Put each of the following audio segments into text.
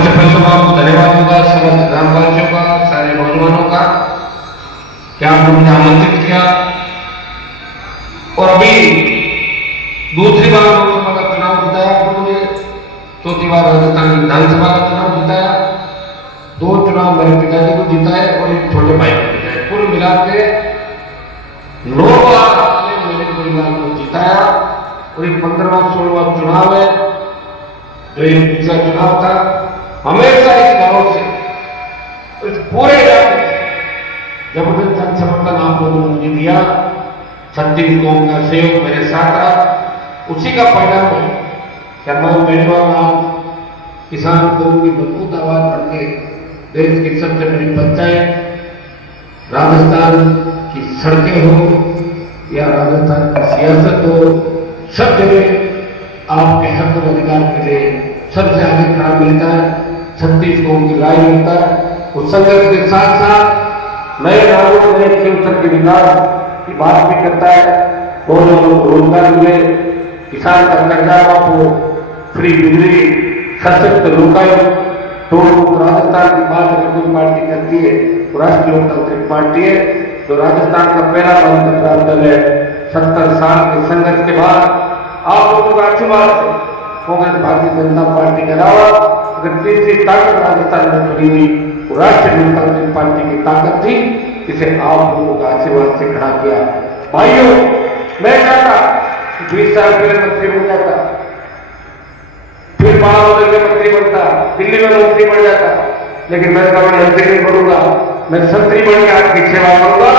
सबसे पहले तो आपको धन्यवाद होगा समस्त ग्रामवासियों का, सारे नौजवानों का, क्या आप लोगों ने आमंत्रित किया। और अभी दूसरी बार लोकसभा का चुनाव जिताया आप लोगों ने, चौथी बार राजस्थान विधानसभा का चुनाव जिताया, 2 चुनाव मेरे पिताजी को जिताए और एक छोटे भाई को जिताए, कुल मिला के 9 बार आपने मेरे परिवार को जिताया। और ये 15वां 16वां चुनाव है, जो ये पिछला चुनाव था, हमेशा इस गांव से, इस पूरे इलाके से जबरदस्त जन समर्थन आप लोगों ने मुझे दिया। 36 कौम का सहयोग मेरे साथ रहा, उसी का परिणाम है कि हमारे मेजबान आज किसान कौम की मजबूत आवाज बढ़ के देश की सबसे बड़ी पंचायत, राजस्थान की सड़कें हो या राजस्थान की सियासत हो, सब जगह आपके हक और अधिकार के लिए सबसे आगे खड़ा मिलता है। 36 कौम की राय मिलता है। उस संघर्ष के साथ साथ नए नागरिक नए क्षेत्र के विकास की बात भी करता है। दोनों लोग रोजगार मिले, किसान का कर्जा माफ हो, फ्री बिजली, सशक्त लोकायुक्त, तो राजस्थान की बात अगर कोई पार्टी करती है तो राष्ट्रीय लोकतांत्रिक पार्टी है, जो राजस्थान का पहला लोकतंत्र प्राप्त दल है। 70 साल के संघर्ष के बाद आप लोगों का आशीर्वाद से कांग्रेस भारतीय जनता पार्टी के अलावा अगर तीसरी ताकत राजस्थान में खड़ी हुई तो राष्ट्रीय लोकतांत्रिक पार्टी की ताकत थी, जिसे आप लोगों का आशीर्वाद से खड़ा किया। भाइयों, मैं चाहता कि 20 साल पहले मंत्री बन जाता, फिर 12 बदल के मंत्री बनता, दिल्ली में मंत्री बन जाता, लेकिन मैं कभी मंत्री नहीं बनूंगा, मैं संतरी बन के आपकी सेवा करूंगा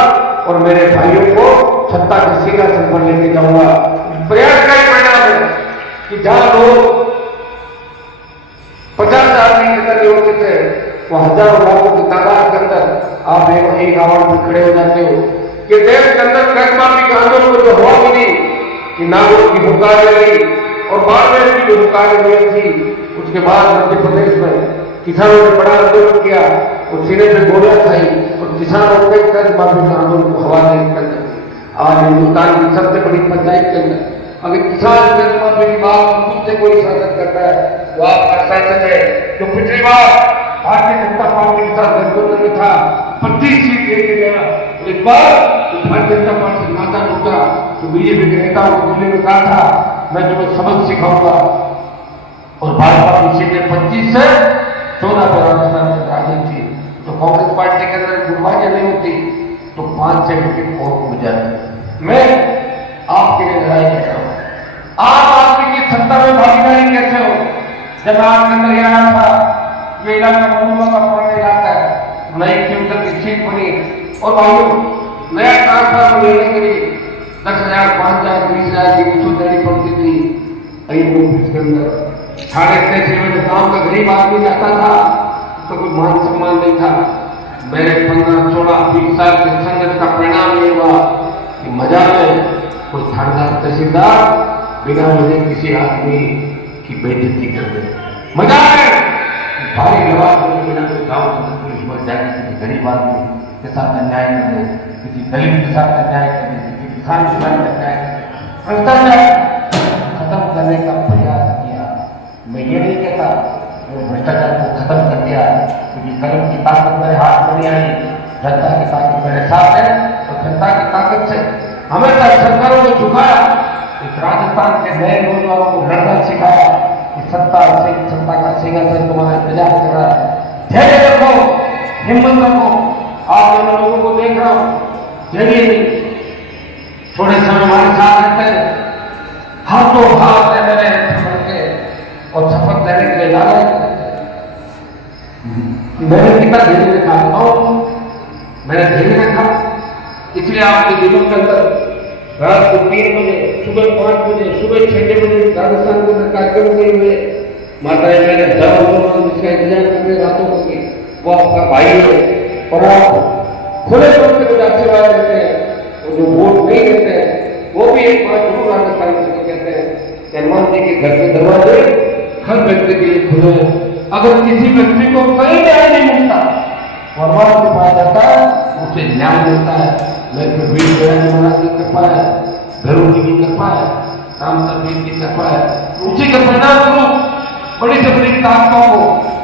और मेरे भाइयों को सत्ता के सिंहासन पर लेके जाऊंगा। प्रयास का ही परिणाम है कि जहां लोग 50 आदमी के अंदर योजित है, वो हजारों लाखों की तादाद के अंदर आप एक आवाज पर खड़े हो जाते हो। कि देश के अंदर कर्ज माफी के आंदोलन को जो हवा मिली, कि नागरिक की हुकार लगी और बारवेज की जो हुकार लगी थी, उसके बाद मध्य प्रदेश में किसानों ने बड़ा आंदोलन किया और सीने पे गोलियां खाई और किसानों के कर्ज माफी के आंदोलन को हवा नहीं कर दी। आज हिंदुस्तान की सबसे बड़ी पंचायत के अंदर अगर किसान कर्ज माफी की बात खुद से कोई शासन करता है तो आपका शासन है। जो पिछली बार भारतीय जनता पार्टी के साथ गठबंधन में था, 25 सीट लेके गया, और इस बार भारतीय जनता पार्टी से नाता टूटा तो बीजेपी के नेताओं को दिल्ली में कहा था मैं तुम्हें सबक सिखाऊंगा, और भाजपा की सीटें 25 से 14 पर राजस्थान में राजनीति थी। तो कांग्रेस पार्टी के अंदर गुटबाजी नहीं होती तो 5-6 विकेट और उड़ जाती। मैं आपके लिए लड़ाई कर रहा हूं। आप आदमी की सत्ता में भागीदारी कैसे हो? जब आपके अंदर यह आया था, ये इलाका मनुआ का पुराना इलाका है, नई क्यूंटर की सीट बनी और भाइयों नया ट्रांसफार्मर लेने के लिए 10,000, 5,000, 20,000 की वसूल देनी पड़ती थी। ऑफिस के अंदर 6:30 बजे गांव का गरीब आदमी जाता था तो कोई मान सम्मान नहीं था। मेरे 15, 16, 20 साल के संघर्ष का परिणाम ये हुआ कि मजा में कोई थानेदार तहसीलदार बिना वजह किसी आदमी की बेइज्जती कर दे। मजा है भारी विवाद होने बिना कोई गाँव पुलिस पर जाए किसी गरीब आदमी के साथ अन्याय कर दे, किसी दलित के साथ अन्याय कर दे, किसी किसान के साथ अन्याय कर दे, भ्रष्टाचार खत्म करने का प्रयास किया। मैं ये नहीं कहता भ्रष्टाचार को खत्म कर दिया, क्योंकि कलम की ताकत मेरे हाथ में नहीं आई, जनता की ताकत मेरे साथ है और जनता की ताकत से हमेशा सरकारों को झुकाया। इस राजस्थान के नए नौजवानों को लड़ना सिखाया कि सत्ता का सिंहासन तुम्हारा इंतजार कर रहा है। धैर्य रखो, हिम्मत रखो। आप दोनों लोगों को देख रहा हूं, चलिए थोड़े समय हमारे साथ रहते हैं, हाथों हाथ है मेरे के और शपथ लेने के लिए ला रहे। मैंने कितना धैर्य रखा, मैंने धैर्य रखा, इसलिए आपके दिलों के अंदर रात को 3 बजे, सुबह 5 बजे, सुबह 6 बजे राजस्थान के अंदर कार्यक्रम किए हुए माताएं मैंने जिसका इंतजार करते रातों को की, वो आपका भाई है और आप खुले तौर से कुछ आशीर्वाद देते हैं। और जो वोट नहीं देते हैं वो भी एक बात जरूर राजस्थान में कहते हैं, हनुमान जी के घर के दरवाजे हर व्यक्ति के लिए खुले हैं। अगर किसी व्यक्ति को कहीं न्याय नहीं मिलता, भगवान के पास जाता है, उसे न्याय मिलता है। लेकिन वीर महाराज की कृपा है, भैरव जी की कृपा है, राम सरवीर की कृपा है, उसी के परिणाम स्वरूप बड़ी से बड़ी ताकतों को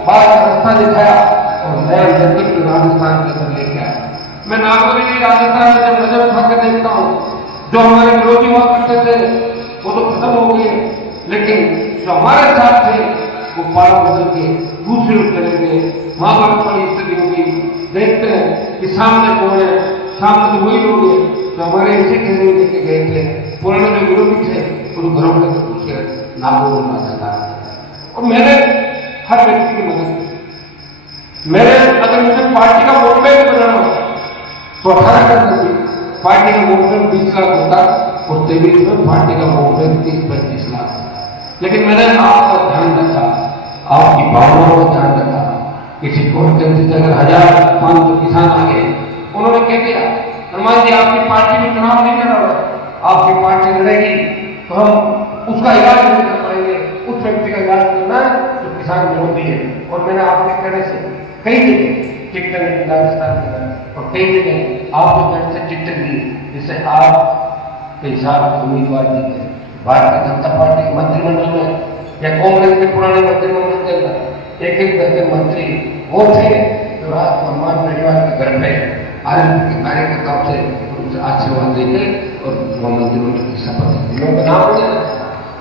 बात रास्ता दिखाया और नया नेतृत्व राजस्थान के अंदर लेके आया। मैं नागौरी राजस्थान में जब नजर उठा कर देखता हूँ, जो हमारे विरोधी हुआ करते थे वो तो खत्म हो गए, लेकिन जो हमारे साथ थे वो पारा बदल के दूसरे ओर चले गए। महाभारत वाली स्थिति होगी। देखते हैं कि सामने कौन है, सामने तो वही लोग हैं जो हमारे इसी ट्रेनिंग लेके गए थे। पुराने जो विरोधी थे उन घरों में पूछे नागौर में जाता है। और मैंने हर व्यक्ति की मदद की। मेरे अगर मुझे पार्टी का वोट बैंक बनाना होता तो 18% पार्टी का वोट बैंक 20 लाख होता और 23 में पार्टी का वोट बैंक 30-35 लाख। लेकिन मैंने आपका ध्यान रखा, आपकी भावनाओं का ध्यान रखा। किसी कॉन्स्टिट्यूंसी से अगर 1500 किसान आ गए, उन्होंने कह दिया हनुमान जी आपकी पार्टी में चुनाव नहीं लड़ रहा, आपकी पार्टी लड़ेगी तो हम उसका इलाज नहीं कर पाएंगे, उस व्यक्ति का इलाज करना है जो किसान विरोधी है। और मैंने आपके कहने से कई जगह टिकट ली राजस्थान के अंदर और कई जगह आपके कहने से टिकट ली, जिससे आप के हिसाब से उम्मीदवार जीते। भारतीय जनता पार्टी के मंत्रिमंडल में या कांग्रेस के पुराने मंत्रिमंडल के अंदर एक दर्जन मंत्री वो थे जो राज हनुमान परिवार के घर में आरएलपी के कार्यकर्ताओं से उनसे आशीर्वाद लेके और वो मंत्रिमंडल की शपथ ली।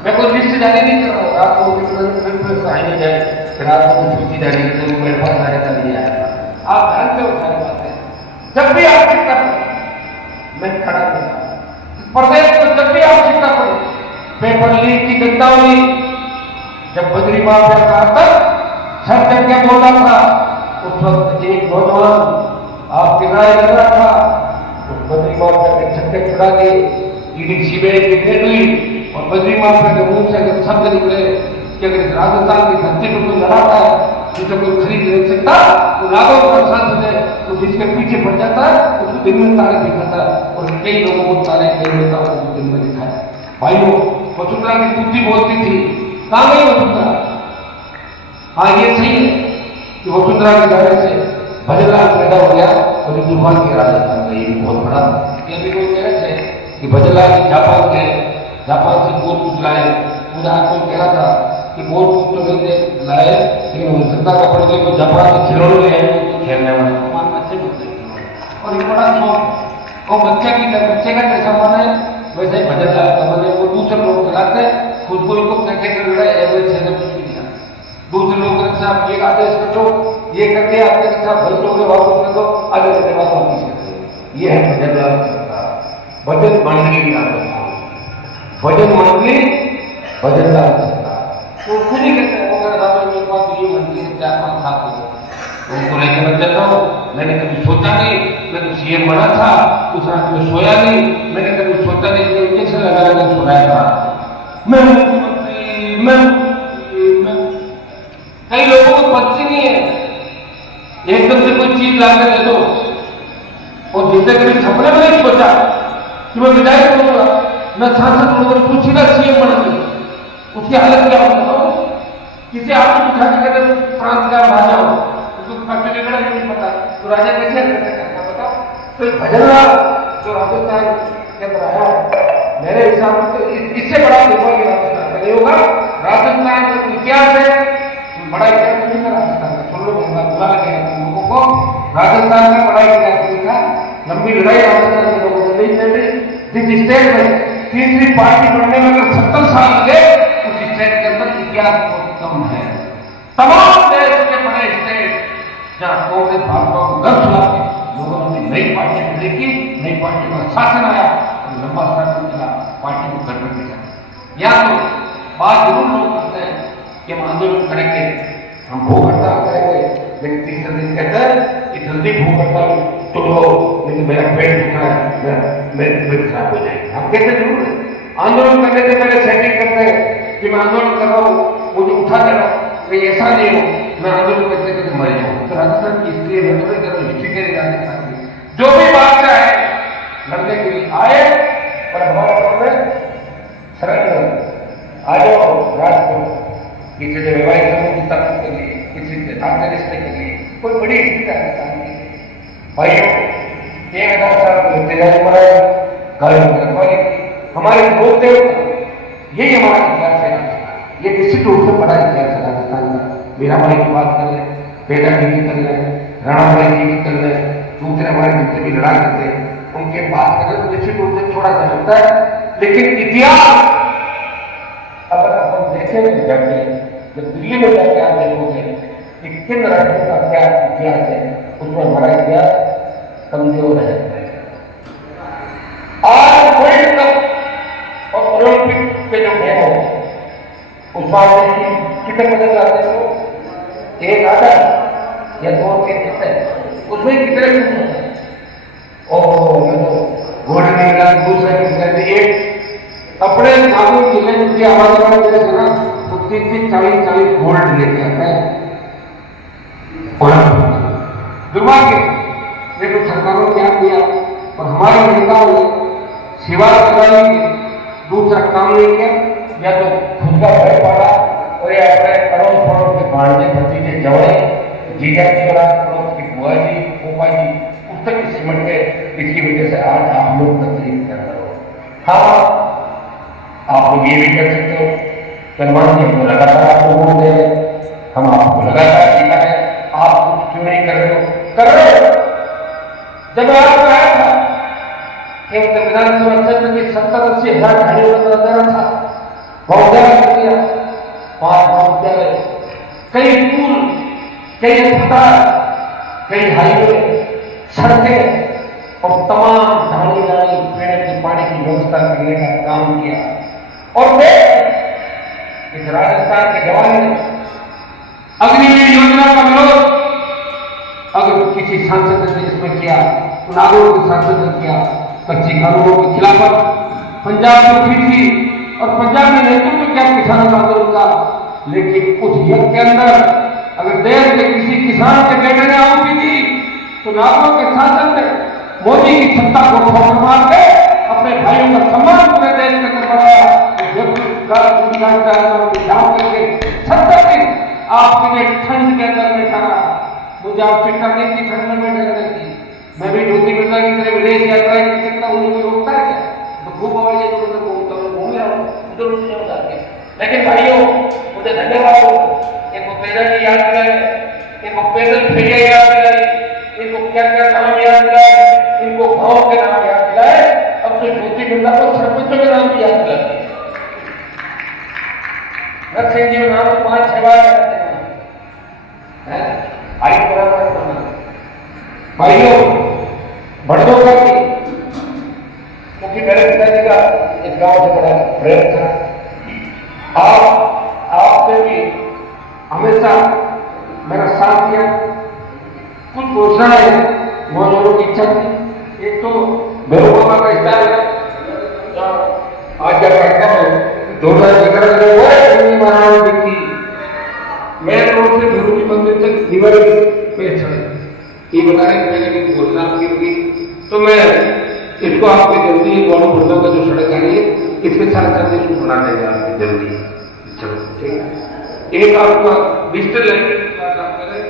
मैं कोई लिस्ट जारी नहीं कर रहा हूँ, रात को नहीं जाए फिर रात को छुट्टी जारी करते वो मेरे पास कार्यता नहीं आया। आप ध्यान से उठाने पाते हैं, जब भी आप चिंता करें मैं खड़ा रहता प्रदेश में, जब भी आप चिंता करें पेपर लीक की गिरदावली, जब बद्री माफिया का तक सर तक क्या बोला था, उस वक्त एक नौजवान आपकी राय लग रहा था, उस बद्री माफिया के छक्के छुड़ा के ईडी सीबीआई की रेड हुई और बद्री माफिया के मुंह से अगर शब्द निकले कि अगर राजस्थान की धरती पर कोई लड़ाता है जिसे कोई खरीद नहीं सकता, तो लाखों का सांसद है तो जिसके पीछे पड़ जाता है उसको दिन में तारे दिखाता है। और कई लोगों को तारे कई नेताओं को दिन में दिखाया। भाइयों, वसुंधरा की बुद्धि बोलती थी, कहां गई वसुंधरा? हाँ ये सही है कि वसुंधरा के जाने से भजनलाल पैदा हो गया और तूफान के राजस्थान का ये बहुत बड़ा। ये भी कोई कह रहे थे कि भजनलाल जापान के जापान से बोध कुछ लाए, मुझे आज कोई कह रहा था कि बोध कुछ तो नहीं लाए लेकिन हो सकता कपड़े के को जापान के खिलौने ले आए खेलने वाले हमारे बच्चे को। और ये बड़ा शौक और बच्चे का जैसा मन है वैसे ही भजनलाल का मन है। वो दूसरे लोग खिलाते खुद को इनको कहते कर एवरेज से कुछ भी नहीं। दूसरे लोग साहब एक आदेश कर दो, ये करके आपके साथ भल लोग वापस कर दो, आगे करके वापस नहीं करते। ये है भजनलाल सरकार, भजन मंडली का भजन मंडली भजनलाल सरकार। तो खुद ही कहते हैं मेरे पास ये मंडली 4-5 साल हो गए, उनको लेकर मैं चल रहा हूँ। मैंने कभी सोचा नहीं, मैं तो सीएम बना था उस रात में सोया नहीं, मैंने कभी सोचा नहीं कि इंजेक्शन लगा सोया था। मैं मुख्यमंत्री मैं कई लोगों को पत्ती नहीं है, एकदम से कोई चीज लाकर दे दो और जिसने कभी सपने में नहीं सोचा कि मैं विधायक बनूंगा, मैं सांसद बनूंगा, तू सीधा सीएम बना दे, उसकी हालत क्या होगी? किसी आदमी को उठा के कहते फ्रांस का राजा हो, उसको नहीं पता तो राजा कैसे करता बताओ? तो भजनलाल जो राजस्थान के अंदर आया है, मेरे हिसाब से इससे बड़ा निर्भर राजस्थान का नहीं होगा। राजस्थान का इतिहास है, बड़ा इतिहास नहीं था राजस्थान का, सुन लो बुरा लगेगा तुम लोगों को। राजस्थान का बड़ा इतिहास नहीं था, लंबी लड़ाई राजस्थान के लोगों से नहीं चल रही। जिस स्टेट में तीसरी पार्टी बनने में अगर 70 साल लगे, उस स्टेट के अंदर इतिहास बहुत कम है। तमाम देश के बड़े स्टेट जहां कांग्रेस भाजपा को घर सुनाते लोगों ने नई पार्टी देखी, नई पार्टी का शासन आया, लंबा शासन चला, पार्टी को घर पर देखा। या तो बात जरूर लोग करते हैं कि हम आंदोलन करेंगे, हम भूख हड़ताल करेंगे, लेकिन तीसरे दिन कहते हैं कि जल्दी भूख हड़ताल तोड़ो, लेकिन मेरा पेट दुख रहा है, मेरी तबीयत खराब हो जाएगी। हम कहते जरूर है, आंदोलन करने से पहले सेटिंग करते हैं कि मैं आंदोलन कर रहा हूँ, मुझे उठा देना, कहीं ऐसा नहीं हो मैं आंदोलन करते करते मर जाऊँ। तो राजस्थान की हिस्ट्री है, मैं तो हिस्ट्री के जाने सकती जो भी बात है लड़ने के लिए आए और हमारे में शरण आ जाओ राजपूत, किसी से वैवाहिक समूह की स्थापना के लिए, किसी से नाते रिश्ते के लिए, कोई बड़ी राजस्थान की भाइयों 1000 साल की इंतजार मराया गाड़ी हमारे बोलते यही हमारा इतिहास है। ये निश्चित रूप से बड़ा इतिहास है राजस्थान का। मेरा भाई की बात करें बेटा जी की कर रहे हैं, राणा भाई जी की कर रहे हैं, दूसरे हमारे जितने भी लड़ा करते हैं उनके बात करें तो निश्चित रूप से थोड़ा सा लगता है। लेकिन इतिहास अगर अपन देखें जाके, जब दिल्ली में जाके आप देखोगे कि किन राज्यों का क्या इतिहास है, उसमें हमारा इतिहास कमजोर है। आज वर्ल्ड कप और ओलंपिक के जो गेम होते हैं उसमें देखिए कितने पदक लाते हैं, एक आता या दो के जीतते हैं, उसमें कितने होते हैं, और गोल्ड मेडल दूसरे एक अपने नागौर जिले में आवाज जैसे ना तो 30-40 गोल्ड लेके आता है। दुर्भाग्य ये तो सरकारों ने क्या किया और हमारे नेताओं ने सिवा दूसरा काम नहीं किया, या तो खुद का भय पाड़ा और या अपने अड़ोस पड़ोस के बाढ़ने भतीजे जवड़े जीजा जी और पड़ोस की बुआ जी पोपा जी उस तक सिमट गए। इसकी वजह से आज आप लोग तकलीफ कर रहे हो। हाँ, आप लोग ये भी कर सकते हो सलमान जी को लगातार आपको वोट दे रहे, हम आपको लगातार जीता है, आप कुछ क्यों नहीं कर रहे हो? कर रहे हो। जब आपको आया था कि विधानसभा क्षेत्र की 70-80 हजार घरों का नजारा था, बहुद्यालय कर दिया, 5 बहुद्यालय, कई स्कूल, कई अस्पताल, कई हाईवे, सड़कें और तमाम धानी नाली पीने के पानी की व्यवस्था करने का काम किया। और इस राजस्थान के जवान ने अग्निवीर योजना का विरोध अगर किसी सांसद ने इसमें किया, नागौर के सांसद ने किया, कच्ची कानूनों के खिलाफ पंजाब में उठी थी और पंजाब में नेतृत्व किया किसानों का आंदोलन का। लेकिन उस युग के अंदर अगर देश के किसी किसान के बेटे ने आहुति दी तो नागौर के सांसद ने मोदी की सत्ता को ठोकर मार के अपने भाइयों का सम्मान पूरे देश में कर बढ़ाया। सत्तर दिन आपके लिए ठंड के अंदर बैठा रहा, मुझे आपसे करने की ठंड में बैठे रहने की, मैं भी ज्योति बिरला की तरह विदेश यात्राएं कर सकता हूँ, मुझे रोकता है क्या? तो खूब हवाई जहाज उधर घूमता हूँ, घूम रहा हूँ उधर उधर जाऊँ जाके। लेकिन भाइयों मुझे धन्यवाद हो, इनको पैदल की याद दिलाए, इनको पैदल फेरिया याद दिलाए, इनको क्या क्या नाम याद दिलाए, इनको गाँव के नाम याद दिलाए, अब तो ज्योति बिरला को सरपंचों के नाम भी याद दिलाते हैं। सिंह जी नाम 5-6 बार आई बराबर भाइयों बढ़ो करके, क्योंकि मेरे पिताजी का इस गांव से बड़ा प्रेम था। आपने भी हमेशा मेरा साथ दिया। कुछ घोषणाएं मौजूदों की इच्छा थी। एक तो मेरे बाबा का स्टाइल है, आज जब कार्यक्रम है 2011 महाराज की मेन रोड से गुरु जी मंदिर तक दीवार पे चढ़े, ये बता रहे मैंने भी घोषणा की होगी, तो मैं इसको आपके जल्दी गौरव बुद्धों का जो सड़क आ रही है इसके साथ साथ इसको बना देंगे आपके जल्दी। चलो ठीक है। एक आपका डिजिटल लाइब्रेरी की बात आप करें,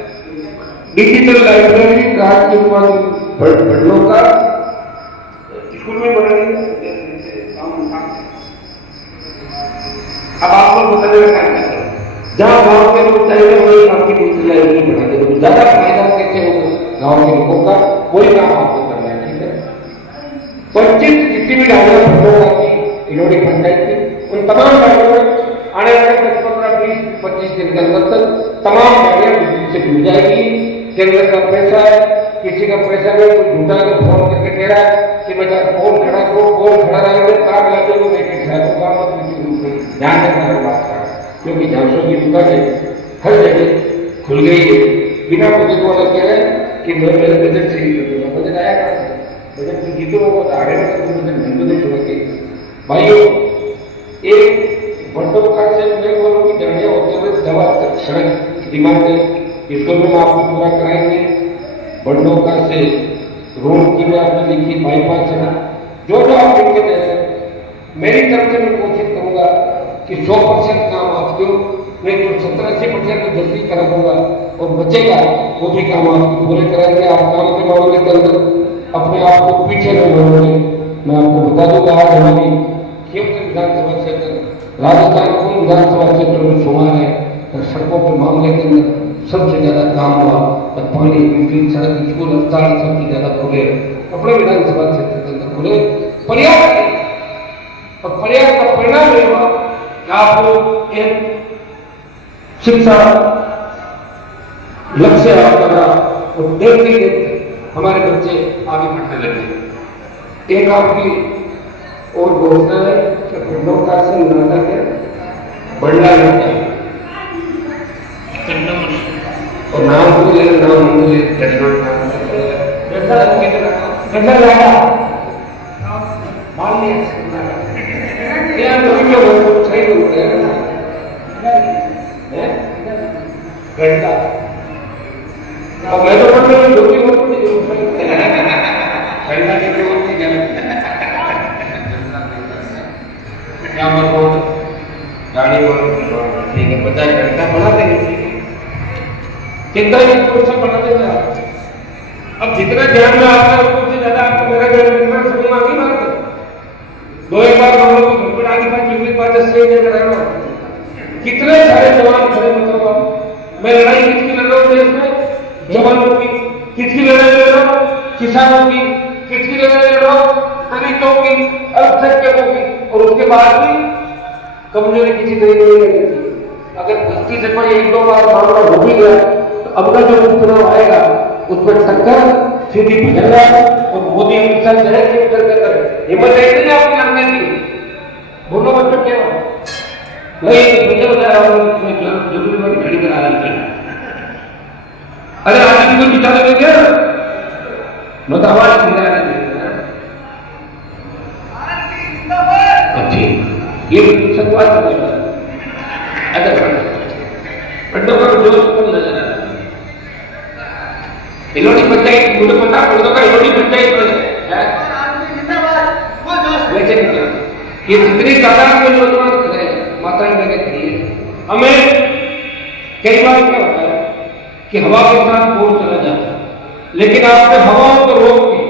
डिजिटल लाइब्रेरी राज के भटलों का स्कूल में बनेगी। अब आप लोग बताने में क्या करते हैं, जहां गांव के लोग चाहिए वही आपकी डिजिटल लाइब्रेरी बना के ज्यादा फायदा कैसे होगा गांव के लोगों का, वही काम आपको करना है। ठीक है। 25 जितनी भी गाड़ियां भटलों की इन्होंने पंचायत की, उन तमाम गाड़ियों में आने वाले 10-15-20-25 दिन के अंदर तक तमाम गाड़ियां बिजली से जुड़ जाएगी। केंद्र का पैसा है, किसी का पैसा नहीं, कोई झूठा के फोन करके कह रहा है कि बेटा पोल खड़ा रहेगा, कार लगे तो लेके जाएगा, ध्यान रखना है बात का, क्योंकि झांसों की दुकानें हर जगह खुल गई है। बिना बजट वाला कह रहे हैं कि मेरे बजट से ही करूंगा, बजट आया कहाँ से? बजट की गीतों को आगे नहीं छोड़ेंगे। भाइयों एक बंडोका से मैं बोलूँ कि जड़िया होते हुए दवा तक सड़क की डिमांड है, इसको भी हम आपको पूरा कराएंगे। बंडोका से रोड की भी आपने लिखी, बाईपास है ना, जो आप लिख के दे रहे हैं, मेरी तरफ से मैं कोशिश करूंगा कि 100% काम आपको, मैं जो 70-80% में जल्दी करा दूंगा और बचेगा वो भी काम आपको पूरे कराएंगे। आप काम के मामले के अंदर अपने आप को पीछे नहीं छोड़ोगे। मैं आपको बता दूंगा आज हमारी केवल विधानसभा क्षेत्र राजस्थान को विधानसभा क्षेत्र में शुमार है, सड़कों के मामले के अंदर सबसे ज्यादा काम हुआ और पानी, बिजली, सड़क, स्कूल, अस्पताल सबसे ज्यादा खुले अपने विधानसभा क्षेत्र के अंदर खुले पर्याप्त। और पर्याप्त का परिणाम ये हुआ कि आप लोग एक शिक्षा लक्ष्य आपका और देखते देखते हमारे बच्चे आगे बढ़ने लगे। एक आपकी और घोषणा है कि खंडों का से नाटक है बंडा नाटक और नाम बोले नाम मुझे घंटा अब मैं तो पढ़ने में धोती घंटा के क्या गाड़ी ठीक है 50 घंटा बना देंगे कितना ही कोर्स बना देंगे आप। अब जितना ज्ञान में आता है उससे ज्यादा आपको मेरा ज्ञान मिलना समझ में आगे बात है। दो एक बार हम लोग घर पर आगे बात जितने बात स्टेज में रहना कितने सारे जवान खड़े मतलब आप मैं लड़ाई किसकी लड़ रहा हूँ देश में जवानों की, किसकी लड़ाई लड़ रहा हूँ किसानों की, किसकी लड़ाई लड़ रहा हूँ दलितों की, अल्पसंख्यकों की। और उसके बाद भी कमजोरी किसी तरीके नहीं लगती। अगर गलती से कोई एक दो बार मामला हो भी गया तो अब का जो उपचुनाव आएगा उस पर टक्कर सीधी भजला और मोदी अमित शाह जय के कर हिम्मत है नहीं आपकी लड़ने की। बोलो बच्चों क्या नहीं तो मुझे बता रहा हूँ मैं जरूरी वाली खड़ी करा रही थी। अरे आज को जिता देंगे क्या मैं तो आवाज दिला रही अच्छी ये सत्वाद अगर पंडों का जोश कम नजर आ रहा है। इलोनी पंचायत मुझे पता पंडों का इलोनी पंचायत है वैसे नहीं क्या ये जितनी तादाद में नौजवान खड़े मात्रा में लगे खड़ी है। हमें कई बार क्या होता है कि हवा के साथ बोल चला जाता है लेकिन आपने हवाओं को रोक के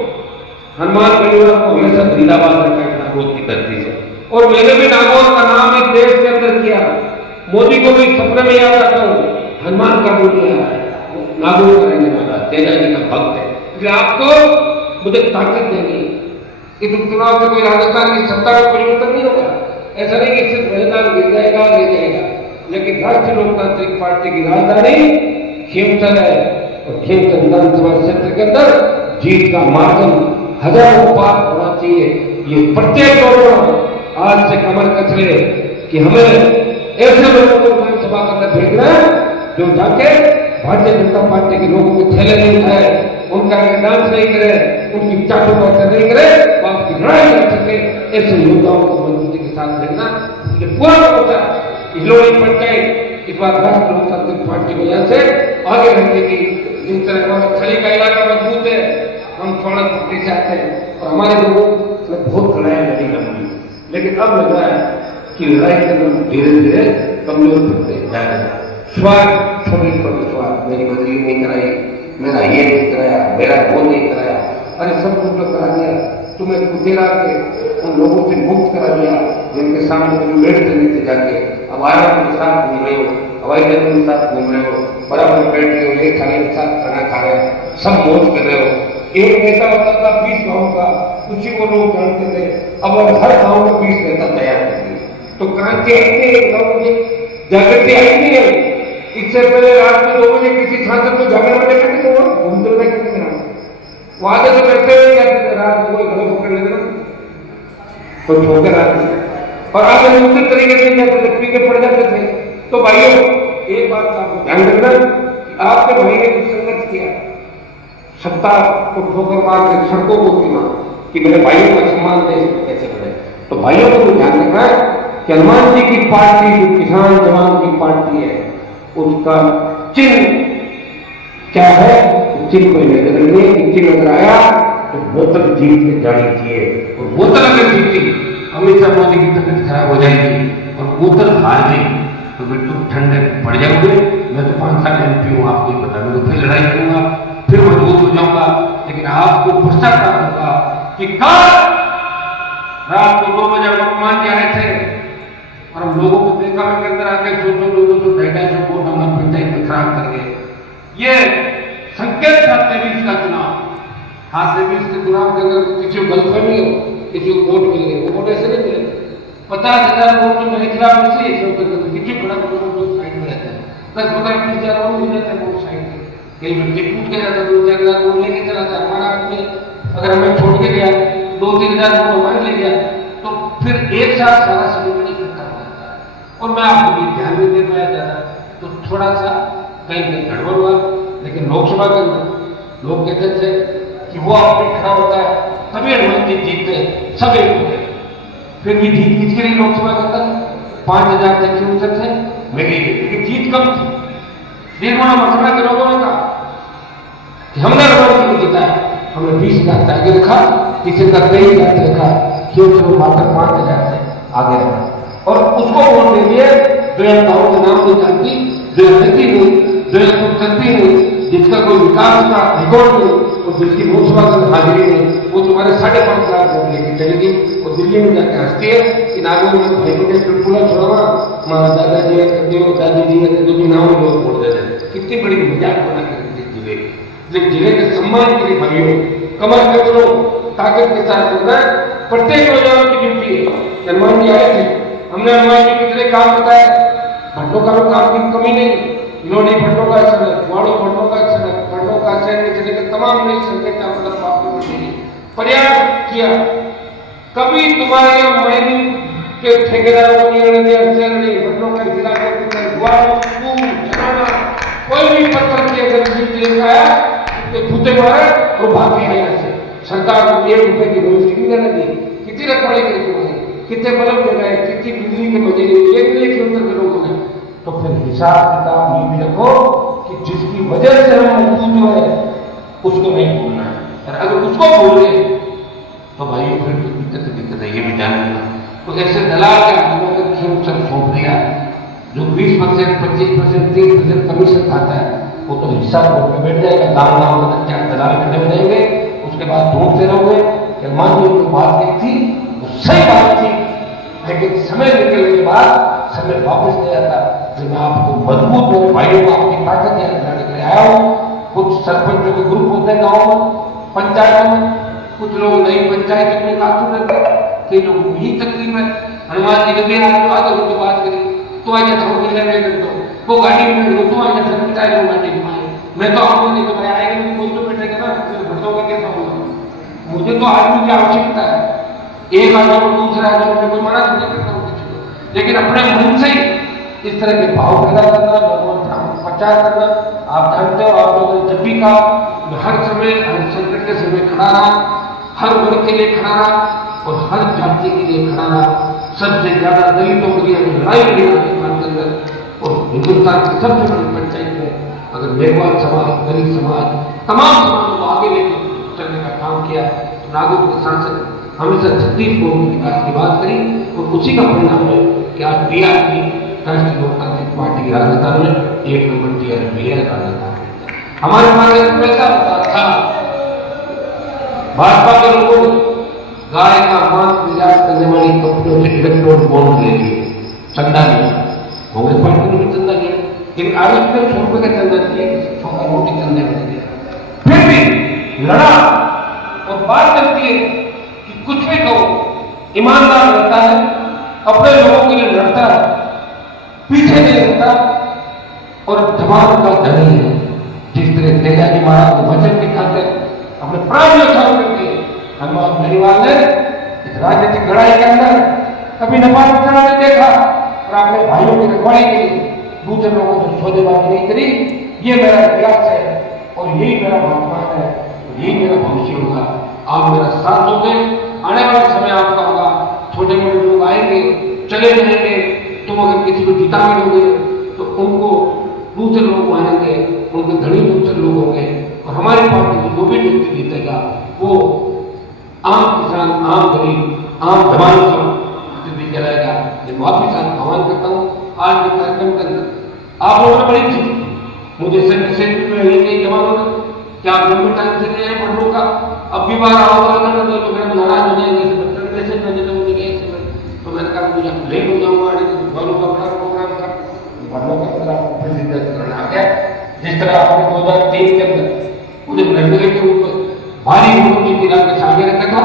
हनुमान परिवार को हमेशा जिंदाबाद रखा है नागौर की धरती से। और मैंने भी नागौर का नाम एक देश के अंदर किया। मोदी को भी सपने में याद आता हूँ हनुमान का बोलिया है नागौर का रहने वाला तेजा जी का भक्त है। इसलिए आपको मुझे ताकत देनी इस उपचुनाव से कोई राजस्थान की सत्ता का परिवर्तन नहीं होगा। ऐसा नहीं कि सिर्फ मैदान गिर जाएगा ले जाएगा लेकिन राष्ट्रीय लोकतांत्रिक पार्टी की राजधानी खेमचंद है और खेमचंद विधानसभा क्षेत्र के अंदर जीत का मार्जिन हजारों पार होना चाहिए। ये प्रत्येक लोग आज से कमर कस ले कि हमें ऐसे लोगों को विधानसभा के अंदर भेजना है जो जाके भारतीय जनता पार्टी के लोगों के थैले नहीं उठाए, उनका डांस नहीं करे, उनकी चाटों का नहीं करे, आपकी लड़ाई कर सके। ऐसे योद्धाओं को मजबूती के साथ देखना ये पूरा होता हिलोड़ी पंचायत इस बार राष्ट्रीय लोकतांत्रिक पार्टी को यहाँ से आगे रखने की जिस तरह हमारा छली का इलाका मजबूत है हम छोड़ा पट्टी से आते हैं और हमारे लोगों में बहुत लड़ाई लड़ी लंबी लेकिन अब लग रहा है कि लड़ाई के लोग धीरे धीरे कमजोर पड़ते जा रहे हैं। स्वार्थ छोड़ने पर विश्वास मेरी बदली नहीं कराई, मेरा ये नहीं कराया, मेरा वो नहीं कराया, अरे सब कुछ तो करा दिया। तुम्हें कुचेरा के उन लोगों से मुक्त करा दिया जिनके सामने तुम बैठते नहीं थे जाके। अब आराम के साथ घूम रहे हो, हवाई जहाज के साथ घूम रहे हो, बराबर बैठ रहे हो, एक थाली के साथ खाना खा रहे हो, सब मौज कर रहे हो। एक नेता होता था 20 गाँव का, उसी को लोग जानते थे। अब हर गाँव में 20 नेता तैयार कर दिए तो क्रांति आई नहीं, गाँव की जागृति आई नहीं है। इससे पहले रात में 2 बजे किसी सांसद को जागरण में देखते थे वो घूमते हुए देखते थे वहां से तो बैठते हुए जाते थे रात में कोई घर पकड़ लेना तो ठोकर आते थे और आगे दूसरे तरीके से जाते थे पी के पड़ जाते थे। तो भाइयों एक बात आपको ध्यान रखना आपके भाई ने कुछ संघर्ष किया सत्ता को ठोकर मार के सड़कों को चुना कि मेरे भाइयों का सम्मान देश में कैसे बढ़े। तो भाइयों को तो ध्यान रखना है कि हनुमान जी की पार्टी जो किसान जवान की पार्टी है उसका चिन्ह क्या है, चिन्ह कोई नजर नहीं, चिन्ह नजर आया तो बोतल जीत के जानी चाहिए और बोतल अगर जीती अमित शाह मोदी की तबीयत खराब हो जाएगी और बोतल हार गई तो फिर तुम ठंडे पड़ जाओगे। मैं तो 5 साल MP हूँ आपको ही पता, मैं तो फिर लड़ाई करूंगा फिर मजबूत हो जाऊंगा लेकिन आपको पश्चाताप होगा कि कल रात को 2 बजे हनुमान जी आए थे और हम लोगों को देखा के अंदर आके 200 200 250 वोट हमने पंचायत में खराब कर गए। ये संकेत था 23 का चुनाव। हाँ, 23 के चुनाव के अंदर किसी को गलतफहमी हो, किसी को वोट मिल गए, वो वोट ऐसे नहीं मिले। 50,000 वोट तो मेरे खिलाफ नहीं है, किसी खड़ा वोट साइड में रहता है। 10-15-20,000 और मिल जाते हैं वोट साइड में। कई व्यक्ति टूट के जाता, 2-4,000 वोट लेके चला जाता। हमारा आदमी अगर हमें छोड़ के गया, 2-3,000 वोट हमारे ले गया, तो फिर एक साथ सारा समीकरण इकट्ठा हो जाता है। और मैं आपको भी ध्यान में दे पाया जाता, तो थोड़ा सा कहीं गड़बड़ हुआ। लेकिन लोकसभा के अंदर लोग कहते थे कि वो आदमी खड़ा होता है तभी हनुमान जी जीतते हैं, सब एक होते हैं। फिर भी जीत किसके लिए लोकसभा के अंदर 5,000 तक के ऊंचे थे, मेरी लेकिन जीत कम थी। निर्मला मथुरा के लोगों ने कहा कि हमने हनुमान जी को जीता है, हमने 20,000 से आगे रखा, किसी का 23,000 से रखा, क्योंकि वो मात्र 5,000 से आगे रखा। और उसको वोट दे दिए जो नेताओं के नाम नहीं जानती, जो रहती नहीं, जो कुछ करती नहीं, जिसका कोई विकास का रिकॉर्ड नहीं और जिसकी लोकसभा में हाजिरी नहीं, वो तुम्हारे 5.5 लाख वोट लेके चलेगी और दिल्ली में जाकर हंसती है कि नागौर में भाई ने चुटकुला छोड़ा, हमारा दादाजी दादी जी है तो भी नाम लोग वोट दे देते। कितनी बड़ी मजाक बना के जिले के जिले के सम्मान के लिए भाइयों कमर कदरों ताकत के साथ करना प्रत्येक नौजवान की ड्यूटी है। हनुमान जी आए थे, हमने हनुमान जी कितने काम बताए, भट्टों का काम की कमी नहीं, लोनी भट्टों का सड़क, वाड़ो भट्टों का सड़क, भट्टों का शहर में चले गए तमाम नई सड़कें का मतलब आपको प्रयास किया। कभी तुम्हारे माइनिंग के ठेकेदारों की भट्टों का जिला कोई भी पत्थर की अगर लेकर आया तो फूटे मारे और भाग गया यहाँ से। सरकार को 1 रुपए की रोजी नहीं दी, कितनी रकम पड़ेगी, कितने बल्ब लगाए, कितनी बिजली के मजे 1 किलोमीटर के लोगों ने। तो फिर हिसाब किताब ये भी रखो कि जिसकी वजह से हम मजबूत हुए उसको नहीं भूलना है, और अगर उसको भूल गए तो भाई फिर दिक्कत है, ये भी ध्यान रखना। तो ऐसे दलाल के आदमियों को क्यों सब सौंप दिया, जो 20%, 25%, 30% कमीशन खाता है, वो तो हिसाब में बैठ जाएगा। गाँव में क्या दलाल खड़े हो जाएंगे, उसके बाद ढूंढते रहोगे कि मान लो जो बात की थी वो सही बात थी, लेकिन समय निकलने के बाद समय वापस नहीं आता। जो मैं आपको मजबूत मेरे भाइयों को आपकी ताकत याद दिलाने के लिए आया हूँ। कुछ सरपंचों के ग्रुप होते हैं गाँव में, पंचायतों में, कुछ लोग नई पंचायत में काफी रहते हैं, कई लोगों को यही तकलीफ है। हनुमान जी लगे आगे उनकी बात करी तो आइए थोड़ी लेने दो, वो गाड़ी में तो आइए सब बिठाए लो गाड़ी में। मैं तो आपको नहीं तो आएगा नहीं, कोई तो बैठेगा ना, भट्टों का कैसा होगा। मुझे तो आदमी की आवश्यकता है, एक आदमी को दूसरे आदमी को कोई मना नहीं करता हूँ, लेकिन अपने मन से इस तरह के भाव पैदा करना, लोगों को प्रचार करना। आप जानते हो, आप लोगों ने जब भी कहा हर समय हर संकट के समय खड़ा रहा, हर वर्ग के लिए खड़ा रहा और हर जाति के लिए खड़ा रहा। सबसे ज्यादा दलितों के लिए लड़ाई लड़ी राजस्थान के अंदर और हिंदुस्तान की सबसे बड़ी पंचायत में अगर मेघवाल समाज, दलित समाज, तमाम समाज को आगे लेकर चलने का काम किया। तो नागौर के सांसद हमेशा 36 करोड़ विकास की बात करी और उसी का परिणाम है कि आज बीआरपी राष्ट्रीय लोकतांत्रिक पार्टी की राजस्थान में 1 नंबर टीआरपी है राजस्थान। हमारे पास पैसा था, भाजपा के लोगों ने गाय का मांस निर्यात करने वाली कंपनियों से इलेक्ट्रॉन बॉन्ड ले लिए, चंदा लिया। कांग्रेस पार्टी ने भी चंदा लिया, लेकिन आगे में 100 रुपए का चंदा किया, छोटा मोटी चंदे में दिया, फिर भी लड़ा। और बात करती है कि कुछ भी कहो, ईमानदार रहता है, अपने लोगों के लिए लड़ता है, पीछे नहीं रहता और जवान का धनी है। जिस तरह तेजाजी महाराज को वचन दिखाते अपने प्राण न्यौछावर करके हनुमान बेनीवाल ने इस राजनीतिक लड़ाई के अंदर कभी नफा नुकसान नहीं देखा और अपने भाइयों की रखवाली के लिए दूसरे लोगों से सौदेबाजी नहीं करी। ये मेरा इतिहास है और यही मेरा वर्तमान है, यही मेरा भविष्य होगा। आप मेरा साथ दोगे, आने वाला समय आपका होगा। छोटे मोटे लोग आएंगे, चले जाएंगे, तुम अगर किसी को जिता भी लोगे तो उनको दूसरे लोग मानेंगे, उनके धनी दूसरे लोग होंगे। और हमारी पार्टी को जो भी व्यक्ति जीतेगा वो आम किसान, आम गरीब, आम जवान का भी चलाएगा। मैं वापिस आह्वान करता हूँ आज के कार्यक्रम के अंदर आप लोगों ने बड़ी चीज मुझे मैसेज में लेके जवानों ने क्या आप लंबे टाइम से नहीं है बंडों का, अब भी बार आओ तो मैं नाराज हो जाएंगे, मैसेज मैंने तो मुझे तो मैंने कहा मुझे लेट हो जाऊंगा, वालों का बड़ा प्रोग्राम था, बंडों का तरह आ गया। जिस तरह आपने 2003 के अंदर मुझे नजरे के ऊपर भारी वोटों की गिरा के सामने रखा था,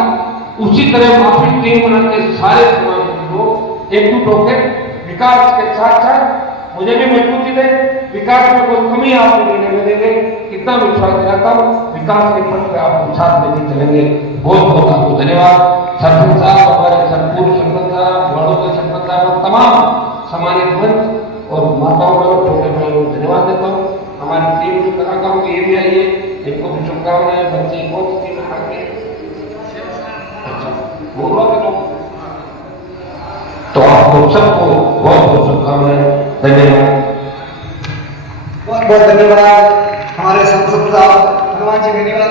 उसी तरह माफी टीम बना के सारे समाज के लोग एकजुट होकर विकास के साथ साथ मुझे भी मजबूती दे, विकास में कोई कमी आपको नहीं लेने देंगे, इतना विश्वास दिलाता हूँ। विकास के पथ पे आपको साथ लेके चलेंगे। बहुत बहुत आपको धन्यवाद। सरपंच साहब, हमारे संपूर्ण सरपंच साहब, वार्डों के सरपंच साहब और तमाम सम्मानित मंच और माताओं और छोटे भाइयों को धन्यवाद देता हूँ। हमारी टीम जो कलाकारों की ये भी आई है, इनको भी शुभकामनाएं। बच्चे कौन सी टीम में आगे? अच्छा, बोल रहा तो आप लोग सबको बहुत बहुत शुभकामनाएं। धन्यवाद, बहुत बहुत धन्यवाद हमारे संसद साहब हनुमान जी। धन्यवाद।